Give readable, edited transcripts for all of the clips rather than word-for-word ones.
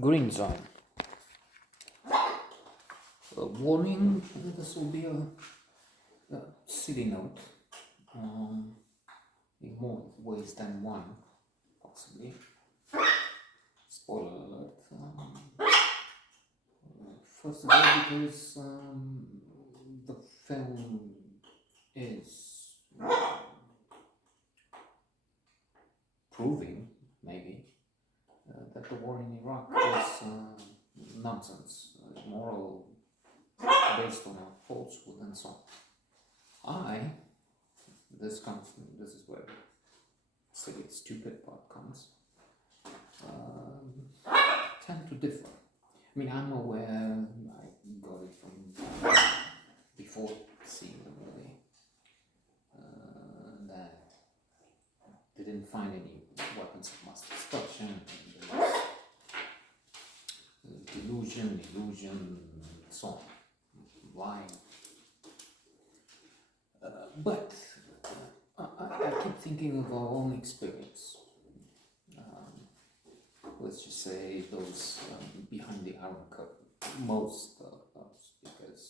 Green zone. A warning. This will be a silly note in more ways than one, possibly. Spoiler alert. First of all, because the film is proving, maybe, that the war in Iraq is nonsense, moral, based on a falsehood and so on. This is where silly, stupid part comes, tend to differ. I mean, I'm aware, I got it from before seeing the movie, that they didn't find any weapons of mass destruction, there was delusion, illusion, and so on, lying. But I keep thinking of our own experience. Let's just say those behind the Iron Curtain, most of us, because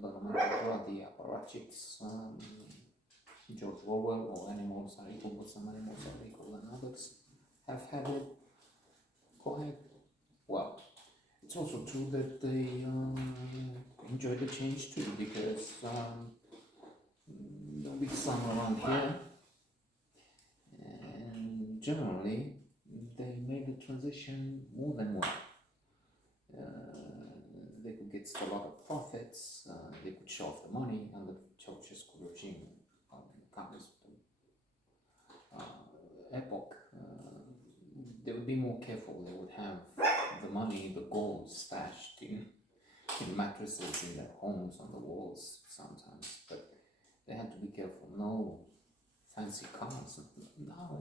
no matter what the apparatchiks, George Orwell, or animals are equal, but some animals are equal than others, have had it quite well. It's also true that they enjoy the change too, because there'll be some around here, and generally they made the transition more than well. They could get a lot of profits, they could show off the money under Ceausescu regime, communist epoch. They would be more careful, they would have the money, the gold stashed in mattresses in their homes on the walls sometimes, but they had to be careful. No fancy cars. Now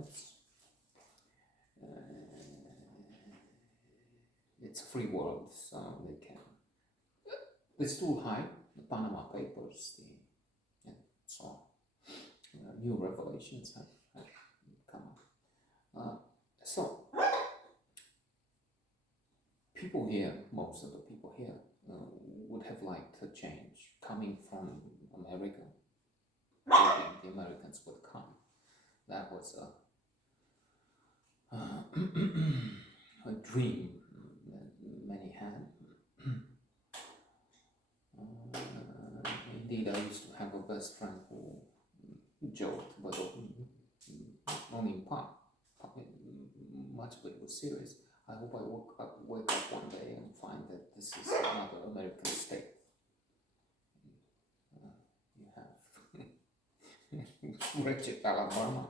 it's a free world, so they still hide the Panama Papers, and so on. New revelations have come up. So people here, most of the people here, would have liked a change coming from America. The Americans would come. That was a dream that many had. Indeed, I used to have a best friend who joked, but only in part. Much of it was serious. I hope I wake up one day and find that this is another American state. You have wretched Alabama.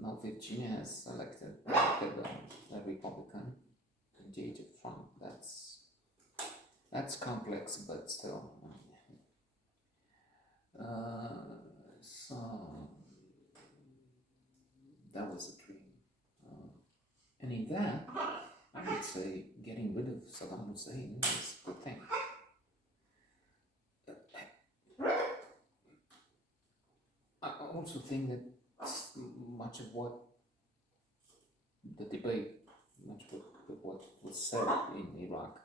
Now Virginia has elected a Republican, indeed Trump. That's complex, but still. So that was a dream. And in that, I would say getting rid of Saddam Hussein is a good thing. I also think that much of what the debate, much of what was said in Iraq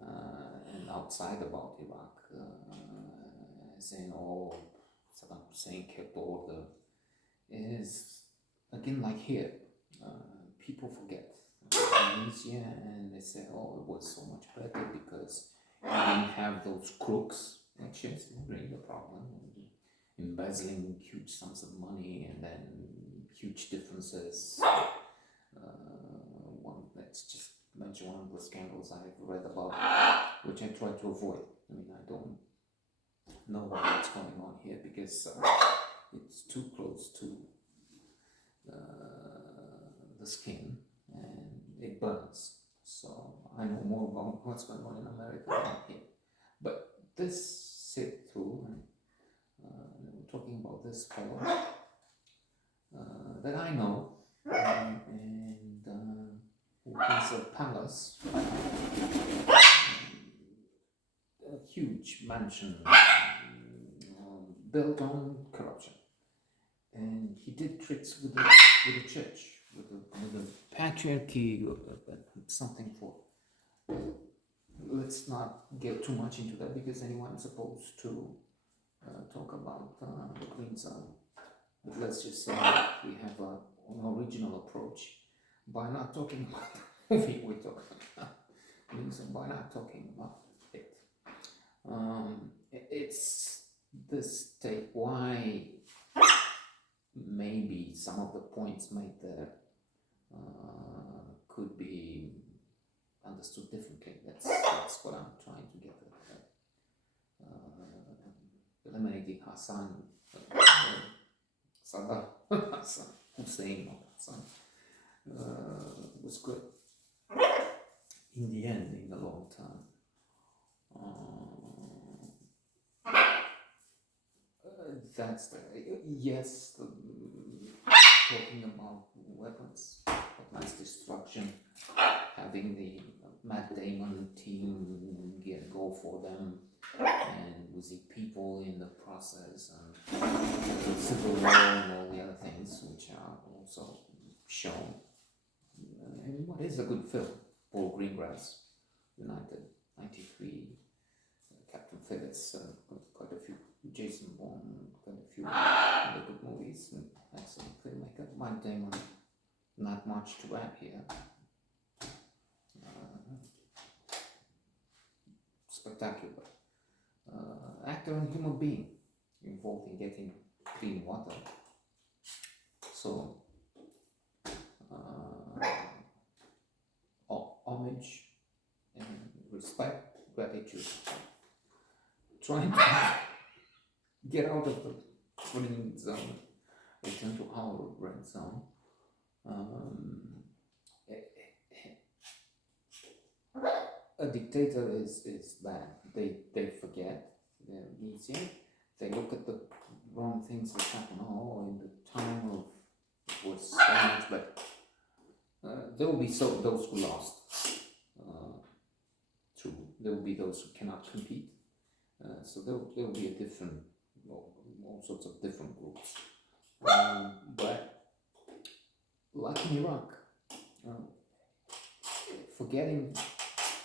and outside about Iraq, saying, oh, Saddam Hussein kept order, is again like here. People forget Indonesia and they say, oh, it was so much better because you didn't have those crooks, which is really the problem. Embezzling huge sums of money and then huge differences. Let's just mention one of the scandals I've read about, which I try to avoid. I mean, I don't know what's going on here because it's too close to the skin and it burns. So I know more about what's going on in America than here. But this sit through, and we're talking about this fellow that I know, and who has a palace, a huge mansion built on corruption. And he did tricks with the church, with the patriarch. patriarchy, something for. Let's not get too much into that because anyone's supposed to talk about the green zone. But let's just say we have an original approach by not talking about the movie we talk about. By not talking about it. It's this take why maybe some of the points made there could be understood differently. That's what I'm trying to get at. Eliminating Hassan, Saddam Hussein, or Hassan, was good in the end, in the long term. That's yes, talking about weapons of mass destruction, having the Matt Damon team go for them, and losing people in the process, and civil war and all the other things which are also shown. And what is a good film? Paul Greengrass, United, 93, Captain Phillips, quite a few, Jason Bourne, quite a few other good movies, and excellent filmmaker. Matt Damon, not much to add here. Spectacular. Actor and human being involved in getting clean water. So, homage and respect, gratitude. Trying to get out of the green zone, return to our red zone. A dictator is bad. They forget. They're easier. They look at the wrong things that happen. Oh, in the time of it was so much better. There will be those who lost. True. There will be those who cannot compete. So there will be a different, all sorts of different groups. But like in Iraq, forgetting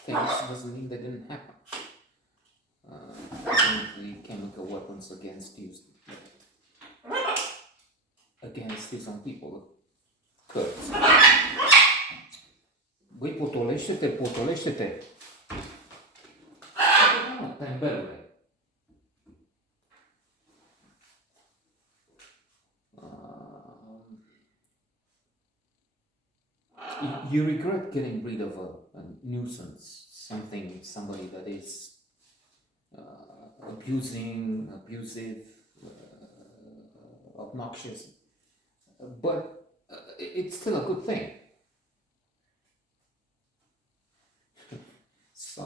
things doesn't mean they didn't happen. The chemical weapons against his own people, Kurds. Băi, potolește-te! Tembelule. You regret getting rid of a nuisance, somebody that is abusive, obnoxious, but it's still a good thing. So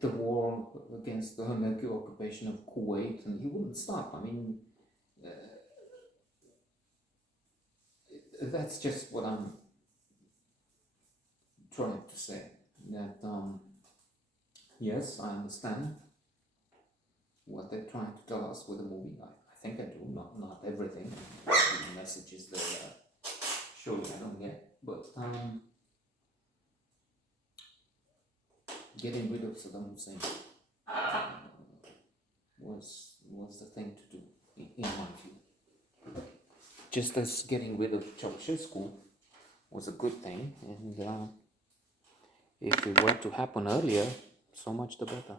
the war against the American occupation of Kuwait, and he wouldn't stop. I mean, that's just what I'm trying to say. That yes, I understand what they're trying to tell us with the movie. I think I do, not everything. The messages that surely I don't get, but getting rid of Saddam Hussein was the thing to do, in my view. Just as getting rid of Ceausescu was a good thing, and if it were to happen earlier, so much the better.